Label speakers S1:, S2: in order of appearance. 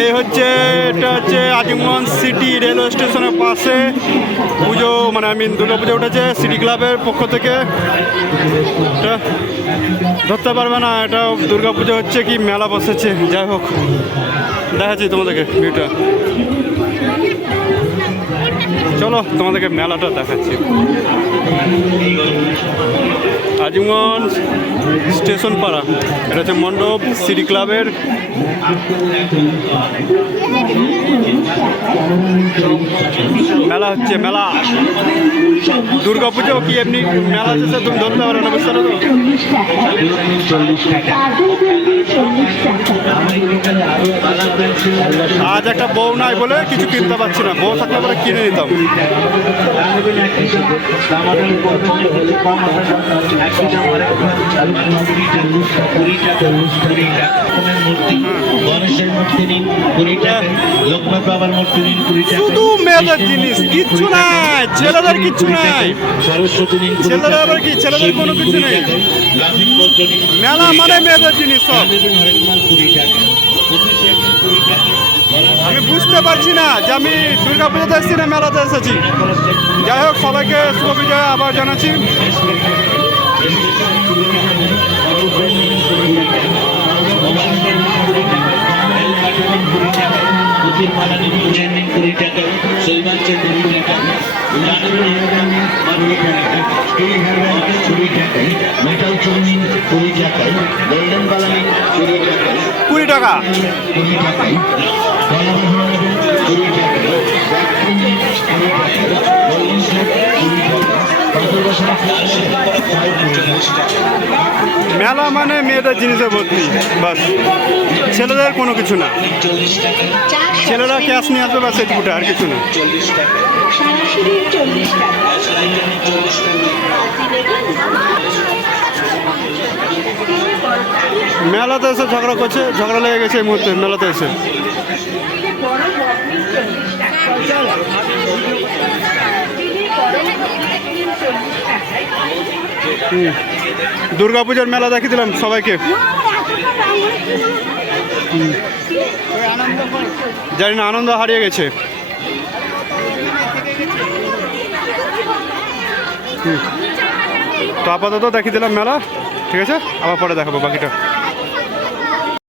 S1: এই হচ্ছে, এটা হচ্ছে আজিমগঞ্জ সিটি রেলওয়ে স্টেশনের পাশে। পুজো মানে আই মিন দুর্গা পুজো উঠেছে সিটি ক্লাবের পক্ষ থেকে। এটা ধরতে পারবে না, এটা দুর্গা পুজো হচ্ছে কি, মেলা বসেছে। যাই হোক, দেখাচ্ছি তোমাদেরকে ভিউটা। চলো, তোমাদেরকে মেলাটা দেখাচ্ছি। আজিমগঞ্জ স্টেশন পাড়া। এটা হচ্ছে মণ্ডপ, সিটি ক্লাবের। মেলা হচ্ছে, মেলা। দুর্গা পুজো কি এমনি মেলা হচ্ছে তুমি ধরতে পারো না, বুঝতে আজ একটা বউ নাই বলে কিছু কিনতে পারছি না। বউ থাকলে পরে কিনে নিতাম। শুধু জিনিস, কিচ্ছু নাই, ছেলেদের কিচ্ছু নাই
S2: সরস্বতী
S1: আবার কি? ছেলেদের কোনো কিছু নেই। মেলা মানে মেয়েদের জিনিস আমি বুঝতে পারছি না যে আমি দুর্গা পুজোতে এসেছি না মেলাতে এসেছি যাই হোক, সবাইকে শুভ বিজয় আবার জানাচ্ছি
S2: নিন পূজার নিন কুড়ি টাকা। কুড়ি টাকা। কুড়ি টাকা মেটাল চুন কুড়ি টাকা গোল্ডেন বালা কুড়ি টাকা
S1: কুড়ি টাকা
S2: কুড়ি টাকা
S1: মেলা মানে মেয়েদের জিনিসে ভর্তি, বাস। ছেলেদের কোনো কিছু না। ছেলেরা ক্যাশ নিয়ে আসবে, বাস এইটুকুটা আর কিছু না। মেলাতে এসে ঝগড়া করছে, ঝগড়া লেগে গেছে এই মুহূর্তে মেলাতে এসে। দুর্গা পুজোর মেলা দেখিয়ে দিলাম সবাইকে। জানি না, আনন্দ হারিয়ে গেছে। তো আপাতত দেখিয়ে দিলাম মেলা। ঠিক আছে? আবার পরে দেখাবো বাকিটা।